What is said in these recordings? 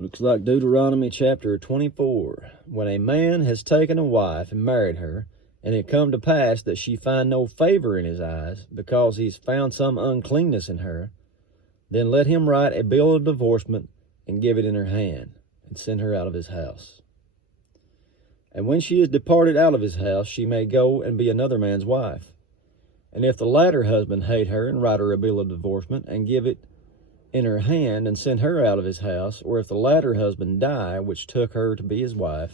Looks like Deuteronomy chapter 24. When a man has taken a wife and married her, and it come to pass that she find no favor in his eyes, because he's found some uncleanness in her, then let him write a bill of divorcement and give it in her hand, and send her out of his house. And when she is departed out of his house, she may go and be another man's wife. And if the latter husband hate her, and write her a bill of divorcement, and give it in her hand, and send her out of his house, or if the latter husband die, which took her to be his wife,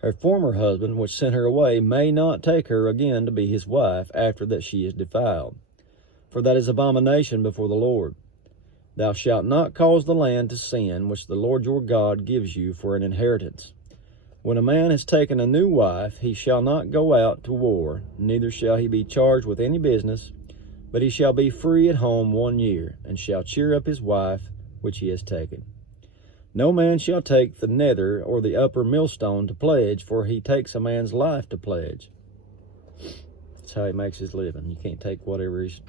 her former husband, which sent her away, may not take her again to be his wife, after that she is defiled. For that is abomination before the Lord. Thou shalt not cause the land to sin, which the Lord your God gives you for an inheritance. When a man has taken a new wife, he shall not go out to war, neither shall he be charged with any business, but he shall be free at home 1 year, and shall cheer up his wife which he has taken. No man shall take the nether or the upper millstone to pledge, for he takes a man's life to pledge. That's how he makes his living. You can't take whatever he's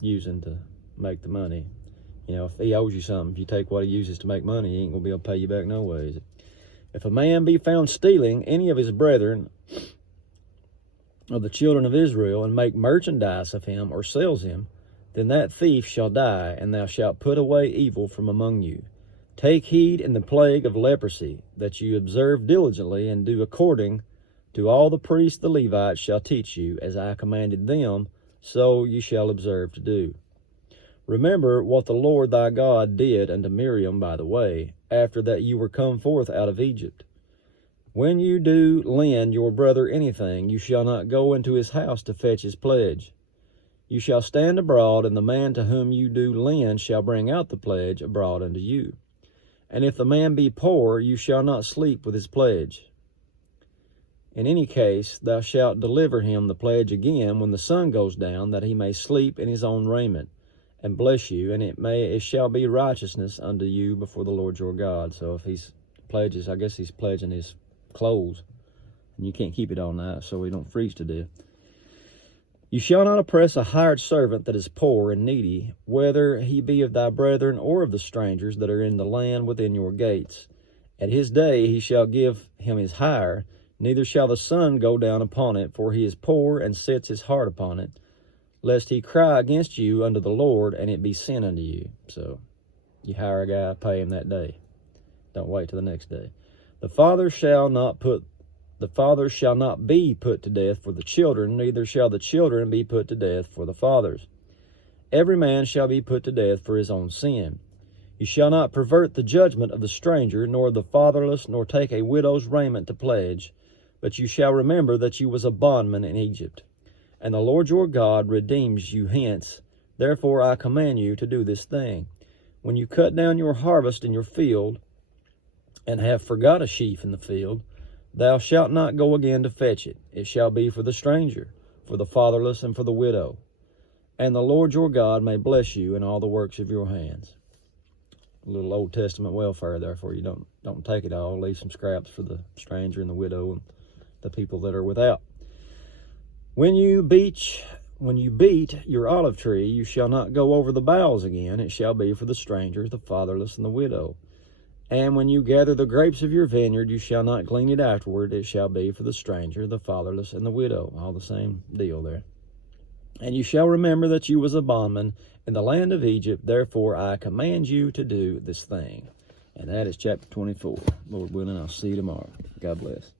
using to make the money. You know, if he owes you something, if you take what he uses to make money, he ain't going to be able to pay you back no ways. If a man be found stealing any of his brethren of the children of Israel, and make merchandise of him, or sells him, then that thief shall die, and thou shalt put away evil from among you. Take heed in the plague of leprosy, that you observe diligently, and do according to all the priests the Levites shall teach you, as I commanded them, so you shall observe to do. Remember what the Lord thy God did unto Miriam by the way, after that you were come forth out of Egypt. When you do lend your brother anything, you shall not go into his house to fetch his pledge. You shall stand abroad, and the man to whom you do lend shall bring out the pledge abroad unto you. And if the man be poor, you shall not sleep with his pledge. In any case, thou shalt deliver him the pledge again when the sun goes down, that he may sleep in his own raiment, and bless you, and it shall be righteousness unto you before the Lord your God. So if he's pledges, I guess he's pledging his clothes, and you can't keep it all night so we don't freeze to death. You shall not oppress a hired servant that is poor and needy, whether he be of thy brethren or of the strangers that are in the land within your gates. At his day he shall give him his hire, neither shall the sun go down upon it, for he is poor and sets his heart upon it, lest he cry against you unto the Lord, and it be sin unto you. So you hire a guy, pay him that day. Don't wait till the next day. The father shall not be put to death for the children, neither shall the children be put to death for the fathers. Every man shall be put to death for his own sin. You shall not pervert the judgment of the stranger, nor the fatherless, nor take a widow's raiment to pledge, but you shall remember that you was a bondman in Egypt. And the Lord your God redeems you hence. Therefore I command you to do this thing. When you cut down your harvest in your field, and have forgot a sheaf in the field, thou shalt not go again to fetch it. It shall be for the stranger, for the fatherless, and for the widow. And the Lord your God may bless you in all the works of your hands. A little Old Testament welfare there for you. Don't take it all. Leave some scraps for the stranger and the widow and the people that are without. When you beat your olive tree, you shall not go over the boughs again. It shall be for the stranger, the fatherless, and the widow. And when you gather the grapes of your vineyard, you shall not glean it afterward. It shall be for the stranger, the fatherless, and the widow. All the same deal there. And you shall remember that you was a bondman in the land of Egypt. Therefore I command you to do this thing. And that is chapter 24. Lord willing, I'll see you tomorrow. God bless.